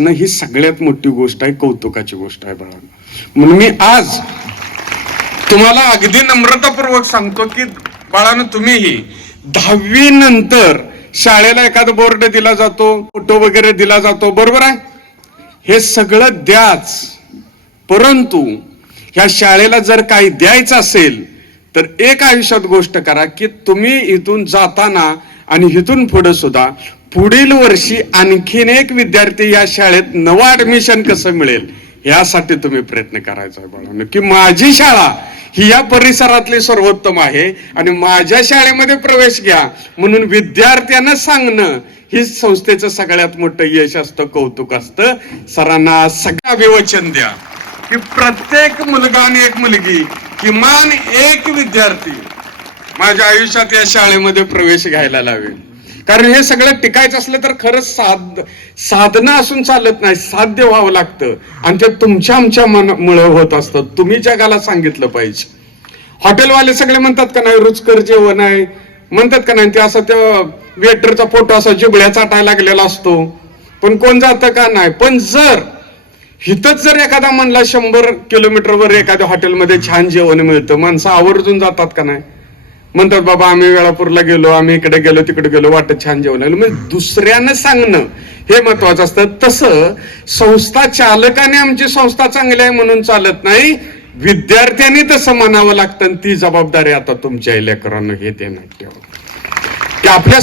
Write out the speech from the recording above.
असणं ही सगळ्यात मोठी गोष्ट आहे, कौतुकाची गोष्ट आहे बाळांनो. म्हणून मी आज तुम्हाला अगदी नम्रतापूर्वक सांगतो की बाळांनो, तुम्हीही 10वी नंतर शाळेला एखादा बोर्ड दिला जातो, फोटो वगैरे दिला जातो, बरोबर आहे, हे सगळं द्याच, परंतु ह्या शाळेला जर काही द्यायचं असेल तर एक आयुष्यात गोष्ट करा की तुम्ही इथून जाताना आणि इथून पुढे सुद्धा पुढील वर्षी आणखीन एक विद्यार्थी या शाळेत नवं ऍडमिशन कसं मिळेल यासाठी तुम्ही प्रयत्न करायचा आहे बाळांनो, की माझी शाळा ही या परिसरातली सर्वोत्तम आहे आणि माझ्या शाळेमध्ये प्रवेश घ्या म्हणून विद्यार्थ्यांना सांगणं ही संस्थेचं सगळ्यात मोठं यश असतं, कौतुक असतं. सरांना सगळं अभिवचन द्या की प्रत्येक मुलगा आणि एक मुलगी, किमान एक विद्यार्थी माझ्या आयुष्यात या शाळेमध्ये प्रवेश घ्यायला लावेल. कारण हे सगळं टिकायचं असलं तर खरंच साधना असून चालत नाही, साध्य व्हावं लागतं आणि ते तुमच्या आमच्या मुळे होत असतं. तुम्ही जगाला सांगितलं पाहिजे. हॉटेलवाले सगळे म्हणतात का नाही रुचकर जेवण आहे म्हणतात का नाही, ते असं त्या वेटरचा फोटो असा जिबळ्या चाटायला लागलेला असतो, पण कोण जातं का नाही. पण जर हिथंच जर एखादा म्हणला 100 किलोमीटरवर एखाद्या हॉटेलमध्ये छान जेवण मिळतं, माणसं आवर्जून जातात का नाही, म्हणतात बाबा आम्ही वेळापूरला गेलो, आम्ही इकडे गेलो तिकडे गेलो, वाटत छान जेवण आलं. म्हणजे दुसऱ्यानं सांगणं हे महत्वाचं असतं. तसं संस्था चालकाने आमची संस्था चांगली आहे म्हणून चालत नाही, विद्यार्थ्यांनी तसं म्हणावं लागतं. ती जबाबदारी आता तुमच्या लेकरांना हे देण्यात ठेवा की आपल्या